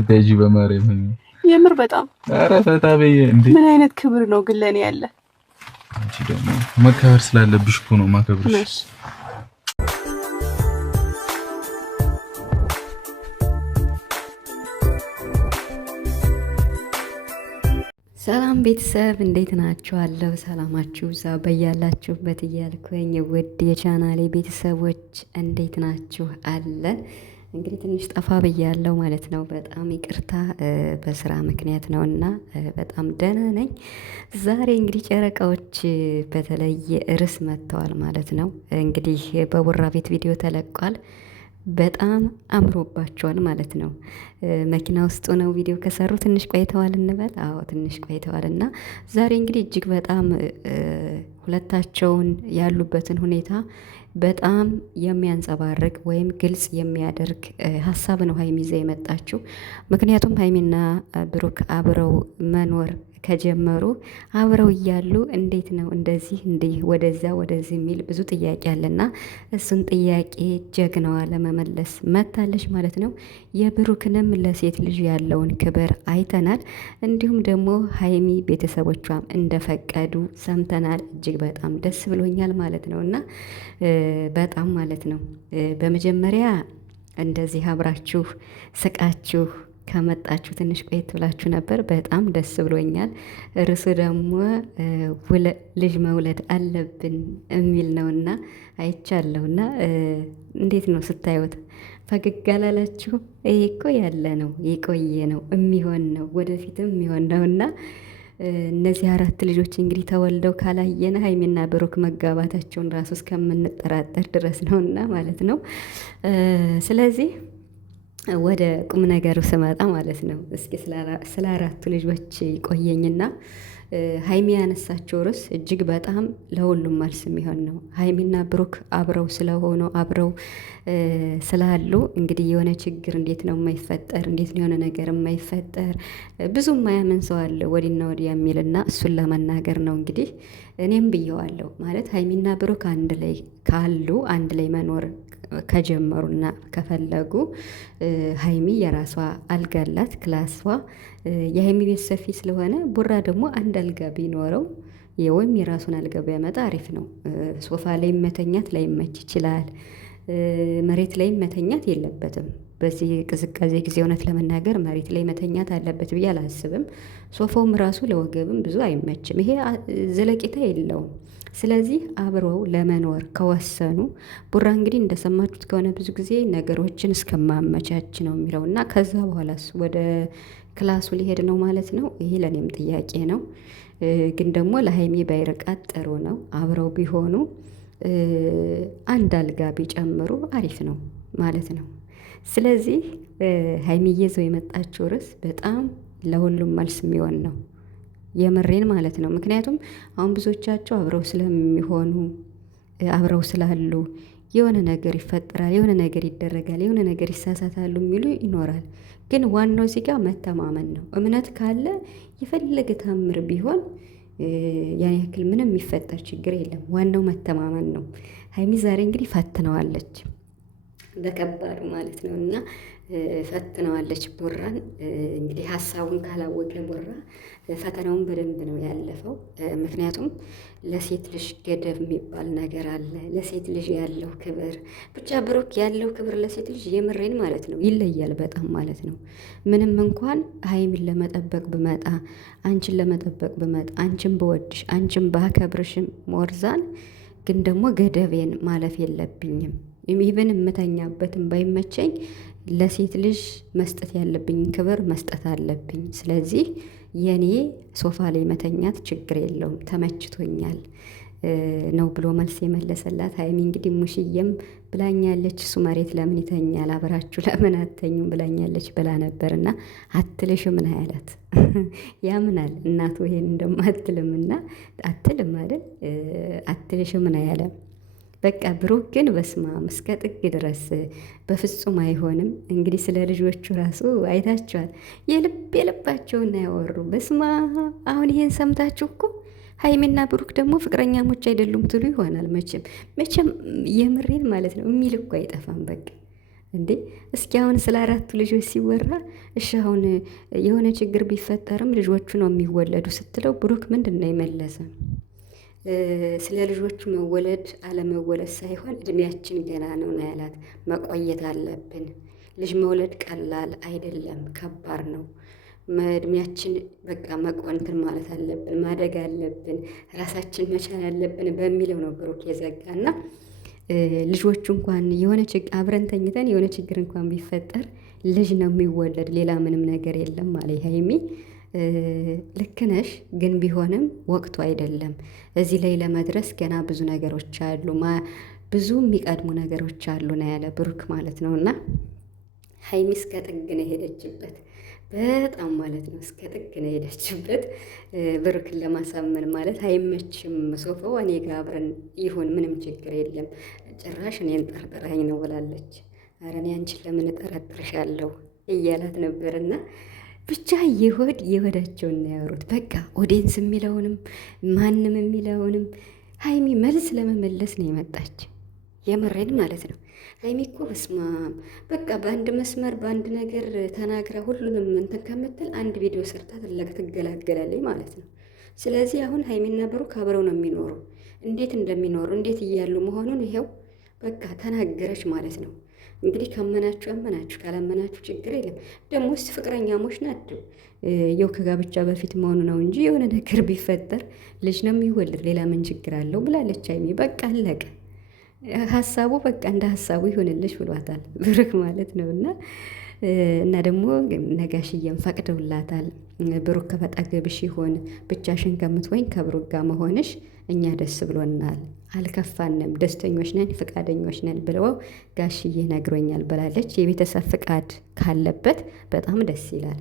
እንዳትያጂ በማርያም የምር በጣም ኧረ ፈታ በይ እንዴ! ምን አይነት ክብር ነው ግን ለኔ ያለ? አንቺ ደግሞ መከበር ስላለብሽ እኮ ነው ማከብርሽ። ሰላም ቤተሰብ እንዴት ናችኋለሁ? ሰላማችሁ እዛ በያላችሁበት እያልኩኝ ውድ የቻናሌ ቤተሰቦች እንዴት ናችሁ? አለን እንግዲህ ትንሽ ጠፋ ብያለሁ ማለት ነው። በጣም ይቅርታ በስራ ምክንያት ነው እና በጣም ደህና ነኝ። ዛሬ እንግዲህ ጨረቃዎች በተለየ ርዕስ መጥተዋል ማለት ነው። እንግዲህ በቡራ ቤት ቪዲዮ ተለቋል። በጣም አምሮባቸዋል ማለት ነው። መኪና ውስጥ ነው ቪዲዮ ከሰሩ ትንሽ ቆይተዋል እንበል። አዎ ትንሽ ቆይተዋል እና ዛሬ እንግዲህ እጅግ በጣም ሁለታቸውን ያሉበትን ሁኔታ በጣም የሚያንጸባርቅ ወይም ግልጽ የሚያደርግ ሀሳብ ነው ሀይሚ ይዛ የመጣችው። ምክንያቱም ሀይሚና ብሩክ አብረው መኖር ከጀመሩ አብረው እያሉ እንዴት ነው እንደዚህ እንዲህ ወደዛ ወደዚህ የሚል ብዙ ጥያቄ አለና እሱን ጥያቄ ጀግናዋ ለመመለስ መታለች ማለት ነው። የብሩክንም ለሴት ልጅ ያለውን ክብር አይተናል። እንዲሁም ደግሞ ሀይሚ ቤተሰቦቿም እንደፈቀዱ ሰምተናል። እጅግ በጣም ደስ ብሎኛል ማለት ነው እና በጣም ማለት ነው በመጀመሪያ እንደዚህ አብራችሁ ስቃችሁ ከመጣችሁ ትንሽ ቆየት ብላችሁ ነበር። በጣም ደስ ብሎኛል። እርሱ ደግሞ ልጅ መውለድ አለብን የሚል ነውና አይቻለሁና እንዴት ነው ስታዩት? ፈገግ አላላችሁ? ይሄ እኮ ያለ ነው የቆየ ነው የሚሆን ነው ወደፊትም የሚሆን ነውና እነዚህ 4 ልጆች እንግዲህ ተወልደው ካላየን ሀይሚና ብሩክ መጋባታቸውን ራሱ እስከምንጠራጠር ድረስ ነውና ማለት ነው። ስለዚህ ወደ ቁም ነገሩ ስመጣ ማለት ነው እስኪ ስለ 4 ልጆች ቆየኝና ሀይሚ ያነሳቸው ርዕስ እጅግ በጣም ለሁሉም መልስ የሚሆን ነው። ሀይሚና ብሩክ አብረው ስለሆኑ አብረው ስላሉ እንግዲህ የሆነ ችግር እንዴት ነው የማይፈጠር? እንዴት ነው የሆነ ነገር የማይፈጠር? ብዙ የማያምን ሰው አለ ወዲና ወዲያ የሚልና እሱን ለመናገር ነው እንግዲህ እኔም ብየዋለሁ። ማለት ሀይሚና ብሩክ አንድ ላይ ካሉ አንድ ላይ መኖር ከጀመሩና ከፈለጉ ሀይሚ የራሷ አልጋ አላት ክላሷ። የሀይሚ ቤት ሰፊ ስለሆነ ቡራ ደግሞ አንድ አልጋ ቢኖረው ወይም የራሱን አልጋ ቢያመጣ አሪፍ ነው። ሶፋ ላይ መተኛት ላይመች ይችላል። መሬት ላይ መተኛት የለበትም። በዚህ ቅዝቃዜ ጊዜ እውነት ለመናገር መሬት ላይ መተኛት አለበት ብዬ አላስብም። ሶፋውም ራሱ ለወገብም ብዙ አይመችም። ይሄ ዘለቂታ የለውም። ስለዚህ አብረው ለመኖር ከወሰኑ ቡራ እንግዲህ እንደሰማችሁት ከሆነ ብዙ ጊዜ ነገሮችን እስከማመቻች ነው የሚለው እና ከዛ በኋላ ወደ ክላሱ ሊሄድ ነው ማለት ነው። ይሄ ለእኔም ጥያቄ ነው። ግን ደግሞ ለሀይሚ ባይርቃት ጥሩ ነው። አብረው ቢሆኑ አንድ አልጋ ቢጨምሩ አሪፍ ነው ማለት ነው። ስለዚህ ሀይሚ ይዘው የመጣችው ርዕስ በጣም ለሁሉም መልስ የሚሆን ነው። የምሬን ማለት ነው። ምክንያቱም አሁን ብዙዎቻቸው አብረው ስለሚሆኑ አብረው ስላሉ የሆነ ነገር ይፈጠራል፣ የሆነ ነገር ይደረጋል፣ የሆነ ነገር ይሳሳታሉ የሚሉ ይኖራል። ግን ዋናው እዚህ ጋር መተማመን ነው። እምነት ካለ የፈለገ ታምር ቢሆን ያን ያክል ምንም የሚፈጠር ችግር የለም። ዋናው መተማመን ነው። ሀይሚ ዛሬ እንግዲህ ፈትነዋለች በከባዱ ማለት ነው እና ፈትነዋለች ቡራን። እንግዲህ ሀሳቡን ካላወቀ ቡራ ፈተናውን በደንብ ነው ያለፈው። ምክንያቱም ለሴት ልጅ ገደብ የሚባል ነገር አለ። ለሴት ልጅ ያለው ክብር ብቻ ብሩክ ያለው ክብር ለሴት ልጅ የምሬን ማለት ነው ይለያል በጣም ማለት ነው። ምንም እንኳን ሀይሚን ለመጠበቅ ብመጣ አንቺን ለመጠበቅ ብመጣ አንቺን በወድሽ አንቺን ባከብርሽም ሞርዛን ግን ደግሞ ገደቤን ማለፍ የለብኝም። ኢቨን የምተኛበትን ባይመቸኝ ለሴት ልጅ መስጠት ያለብኝ ክብር መስጠት አለብኝ። ስለዚህ የኔ ሶፋ ላይ መተኛት ችግር የለውም ተመችቶኛል ነው ብሎ መልስ የመለሰላት። ሀይሚ እንግዲህ ሙሽዬም ብላኛለች፣ እሱ መሬት ለምን ይተኛል አብራችሁ ለምን አተኙም ብላኛለች ብላ ነበርና አትልሽም ምን ያላት ያምናል እናቱ ይሄን እንደማትልምና አትልም አይደል? አትልሽም ምን ያለም በቃ ብሩክ ግን በስማም እስከ ጥግ ድረስ በፍጹም አይሆንም። እንግዲህ ስለ ልጆቹ ራሱ አይታችኋል። የልባቸውን ያወሩ በስማ አሁን ይሄን ሰምታችሁ እኮ ሀይሚና ብሩክ ደግሞ ፍቅረኛሞች አይደሉም ትሉ ይሆናል። መቼም የምሬን ማለት ነው የሚል እኮ አይጠፋም። በቃ እንዴ እስኪ አሁን ስለ 4 ልጆች ሲወራ እሺ አሁን የሆነ ችግር ቢፈጠርም ልጆቹ ነው የሚወለዱ ስትለው ብሩክ ምንድን ነው የመለሰ? ስለ ልጆቹ መወለድ አለመወለድ ሳይሆን እድሜያችን ገና ነው ያላት። መቆየት አለብን። ልጅ መውለድ ቀላል አይደለም፣ ከባድ ነው። እድሜያችን በቃ መቆንትን ማለት አለብን፣ ማደግ አለብን፣ ራሳችን መቻል አለብን በሚለው ነው ብሩክ የዘጋና ልጆቹ እንኳን የሆነ ችግር አብረን ተኝተን የሆነ ችግር እንኳን ቢፈጠር ልጅ ነው የሚወለድ፣ ሌላ ምንም ነገር የለም ማለት ሀይሚ ልክ ነሽ፣ ግን ቢሆንም ወቅቱ አይደለም። እዚህ ላይ ለመድረስ ገና ብዙ ነገሮች አሉ፣ ብዙ የሚቀድሙ ነገሮች አሉ ነው ያለ ብሩክ ማለት ነው። እና ሀይሚ እስከ ጥግ ነው የሄደችበት፣ በጣም ማለት ነው እስከ ጥግ ነው የሄደችበት ብሩክን ለማሳመን ማለት አይመችም። ሶፋው እኔ ጋር አብረን ይሁን ምንም ችግር የለም፣ ጭራሽ እኔን ጠርጥራኝ ነው ብላለች። ኧረ እኔ አንቺን ለምን እጠረጥርሻለሁ እያላት ነበርና ብቻ የሆዳቸውን ነው ያወሩት። በቃ ኦዲየንስ የሚለውንም ማንም የሚለውንም ሀይሚ መልስ ለመመለስ ነው የመጣች። የምሬን ማለት ነው። ሀይሚ እኮ በስማም በቃ በአንድ መስመር በአንድ ነገር ተናግራ ሁሉንም እንትን ከምትል አንድ ቪዲዮ ሰርታ ትገላገላለች ማለት ነው። ስለዚህ አሁን ሀይሚና ብሩክ አብረው ነው የሚኖሩ። እንዴት እንደሚኖሩ እንዴት እያሉ መሆኑን ይኸው በቃ ተናገረች ማለት ነው። እንግዲህ ካመናችሁ አመናችሁ፣ ካላመናችሁ ችግር የለም። ደግሞ ውስጥ ፍቅረኛሞች ናቸው። የው ከጋብቻ በፊት መሆኑ ነው እንጂ የሆነ ነገር ቢፈጠር ልጅ ነው የሚወልድ፣ ሌላ ምን ችግር አለው ብላለች ሀይሚ። በቃ አለቀ ሀሳቡ። በቃ እንደ ሀሳቡ ይሆንልሽ ብሏታል ብሩክ ማለት ነው። እና ደግሞ ነጋሽዬም ፈቅደውላታል። ብሩክ ከፈጠገብሽ ይሆን ብቻሽን ከምትወኝ ከብሩክ ጋር መሆንሽ እኛ ደስ ብሎናል፣ አልከፋንም፣ ደስተኞች ነን፣ ፍቃደኞች ነን ብለው ጋሽዬ ነግሮኛል ብላለች። የቤተሰብ ፍቃድ ካለበት በጣም ደስ ይላል።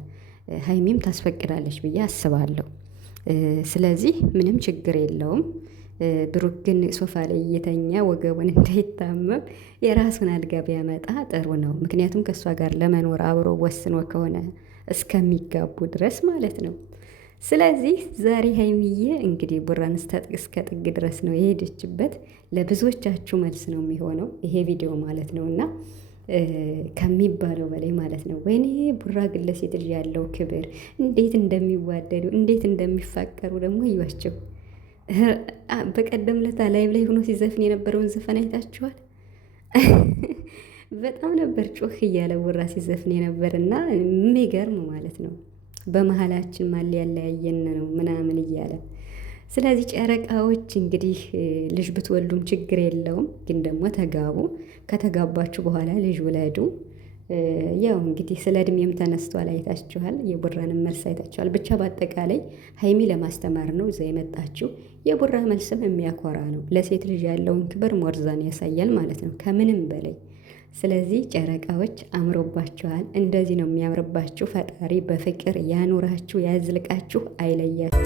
ሀይሚም ታስፈቅዳለች ብዬ አስባለሁ። ስለዚህ ምንም ችግር የለውም። ብሩክ ግን ሶፋ ላይ እየተኛ ወገቡን እንዳይታመም የራሱን አልጋ ቢያመጣ ጥሩ ነው። ምክንያቱም ከእሷ ጋር ለመኖር አብሮ ወስኖ ከሆነ እስከሚጋቡ ድረስ ማለት ነው። ስለዚህ ዛሬ ሀይሚዬ እንግዲህ ቡራን እስከ ጥግ ድረስ ነው የሄደችበት። ለብዙዎቻችሁ መልስ ነው የሚሆነው ይሄ ቪዲዮ ማለት ነው እና ከሚባለው በላይ ማለት ነው። ወይኔ ቡራ ግን ለሴት ልጅ ያለው ክብር እንዴት እንደሚዋደዱ እንዴት እንደሚፋቀሩ ደግሞ እዩዋቸው። በቀደም ለታ ላይቭ ላይ ሆኖ ሲዘፍን የነበረውን ዘፈን አይታችኋል? በጣም ነበር ጮህ እያለ ቡራ ሲዘፍን የነበርና የሚገርም ማለት ነው። በመሀላችን ማን ሊያለያየን ነው ምናምን እያለ ስለዚህ ጨረቃዎች እንግዲህ ልጅ ብትወልዱም ችግር የለውም፣ ግን ደግሞ ተጋቡ። ከተጋባችሁ በኋላ ልጅ ውለዱ። ያው እንግዲህ ስለ እድሜም ተነስቷል፣ አይታችኋል። የቡራንም መልስ አይታችኋል። ብቻ በአጠቃላይ ሀይሚ ለማስተማር ነው እዛ የመጣችው። የቡራ መልስም የሚያኮራ ነው። ለሴት ልጅ ያለውን ክብር ሞርዛን ያሳያል ማለት ነው ከምንም በላይ። ስለዚህ ጨረቃዎች አምሮባችኋል። እንደዚህ ነው የሚያምርባችሁ። ፈጣሪ በፍቅር ያኑራችሁ፣ ያዝልቃችሁ፣ አይለያችሁ።